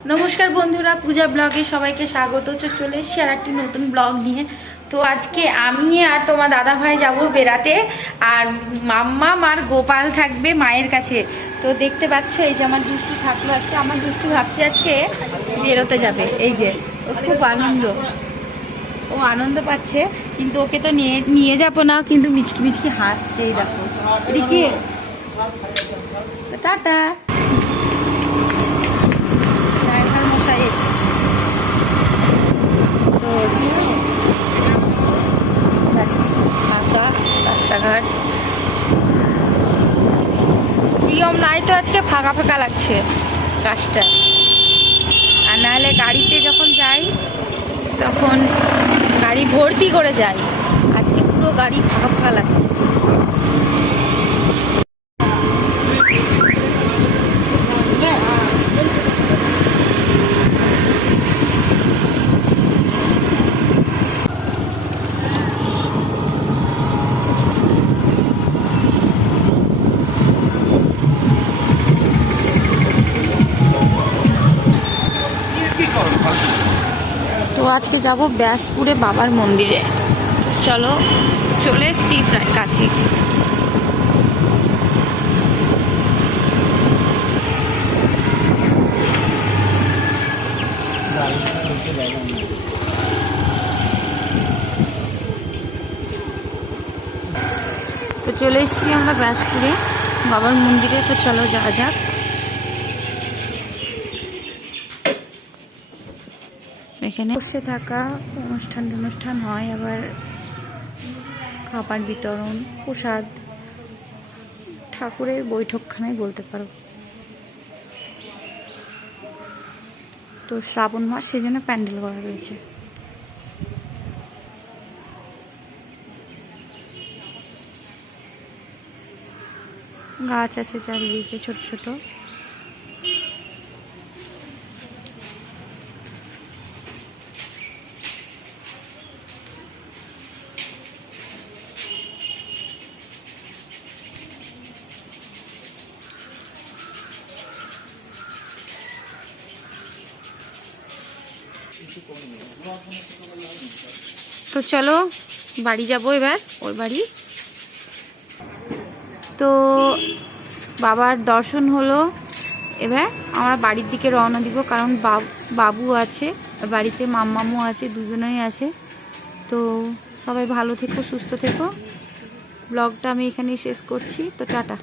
নমস্কার বন্ধুরা, পূজা ব্লগে সবাইকে স্বাগত। চলে এসেছি আর একটি নতুন ব্লগ নিয়ে। তো আজকে আমি আর তোমার দাদা ভাই যাব বেড়াতে, আর মাম্মা মার গোপাল থাকবে মায়ের কাছে। তো দেখতে পাচ্ছ, এই যে আমার দুষ্টু থাকল আজকে। আমার দুষ্টু ভাবছে আজকে বেরোতে যাবে। এই যে, ও খুব আনন্দ। ও আনন্দ পাচ্ছে, কিন্তু ওকে তো নিয়ে নিয়ে যাব না, কিন্তু মিচকি মিচকি হাসছে এই দেখো টাটা ড্রাইভার মশাই তো ফাঁকা রাস্তাঘাট প্রিয়ম নাই তো আজকে ফাঁকা ফাঁকা লাগছে গাছটা। আর নাহলে গাড়িতে যখন যাই, তখন গাড়ি ভর্তি করে যাই। আজকে পুরো গাড়ি ফাঁকা ফাঁকা লাগছে। তো আজকে যাব ব্যাসপুরে বাবার মন্দিরে। চলো, চলে এসছি প্রায় কাছে তো চলে এসছি আমরা ব্যাসপুরে, বাবার মন্দিরে। তো চলো যাওয়া যাক। এখানে। বসে থাকা অনুষ্ঠান অনুষ্ঠান হয়, আবার খাবার বিতরণ, প্রসাদ, ঠাকুরের বৈঠকখানায় বলতে পারো। তো শ্রাবণ মাস সেই জন্য প্যান্ডেল করা রয়েছে। গাছ আছে চারিদিকে, ছোট ছোট। তো চলো, বাড়ি যাব এবার, ওই বাড়ি। তো বাবার দর্শন হলো এবার, আমরা বাড়ির দিকে রওনা দিব, কারণ বাব- আছে, বাড়িতে মাম্মামু আছে, দুজনেই আছে। তো সবাই ভালো থেকো, সুস্থ থেকো। ব্লগটা আমি এখানেই শেষ করছি, তো টাটা।